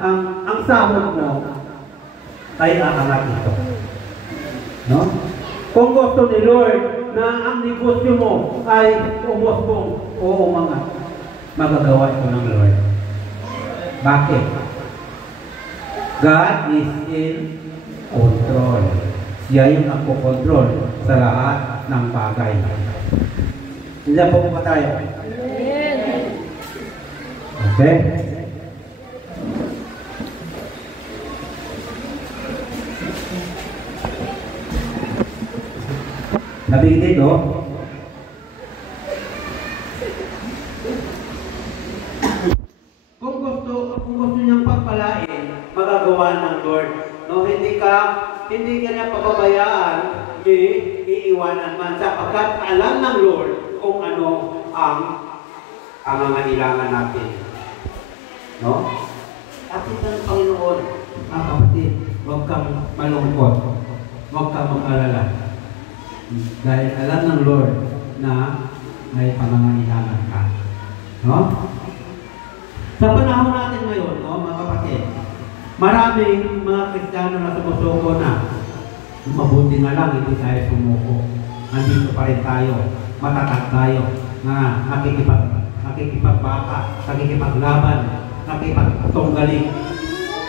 ang sahod mo ay aangat ito. No? Kung gusto ni Lord na ang negosyo mo ay umosbong, oo mga, magagawa ito ng Lord. Bakit? God is in control. Siya yung nagpo-control sa lahat ng bagay. Hindi po ba tayo? Okay? Sabi dito, kung gusto niyang pagpalain, magagawa ng Lord. No, hindi ka niya pababayaan, iiwanan man sapagkat alam ng Lord kung ano ang pangangailangan natin. No? Atin ng Panginoon, mga kapatid, huwag kang malungkot, huwag kang mag-alala. Dahil alam ng Lord na may pangangailangan ka. No? Sa panahon natin ngayon, no, mga kapatid, maraming mga Kristiyano na sumusuko na. Mabuti na lang, hindi tayo sumuko. Nandito pa rin tayo. Matatag tayo na nakikipagbaka, nakikipaglaban, nakikipagtunggaling.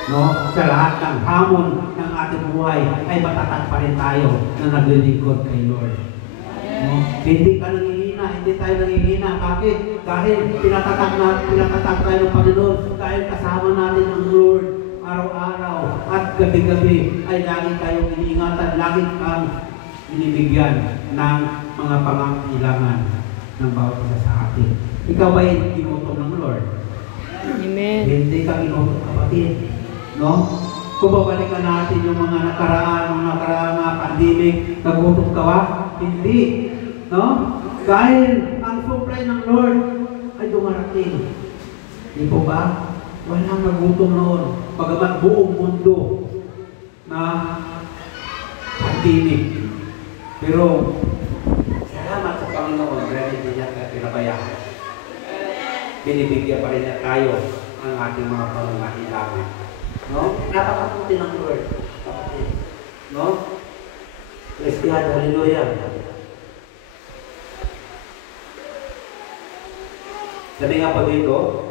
No? Sa lahat ng hamon ng ating buhay ay matatag pa rin tayo na naglilingkod kay Lord. No? Hindi ka nangihina, hindi tayo nangihina. Bakit? Dahil pinatatag tayo ng Panginoon, dahil kasama natin ang Lord araw-araw at gabi-gabi ay lagi tayong iniingatan, lagi kang binibigyan ng mga pangangailangan ng bawat isa sa atin. Ikaw ba ay ginutom ng Lord? Amen. Hindi ka ginutom, kapatid. No? Kung babalikan natin yung mga nakaraang pandemic, nagutom ka ba? Hindi. No? Dahil ang supply ng Lord ay dumarating. Di po ba? Walang nagutom noon. Pagamat buong mundo na pandemic. Pero, salamat sa Panginoon, dahil hindi niya pinabayaan. Binibigyan pa rin niya tayo ang ating mga pangangailangan. No? Napakabuti ng Lord. No? Praise God, hallelujah. Sabi nga po dito,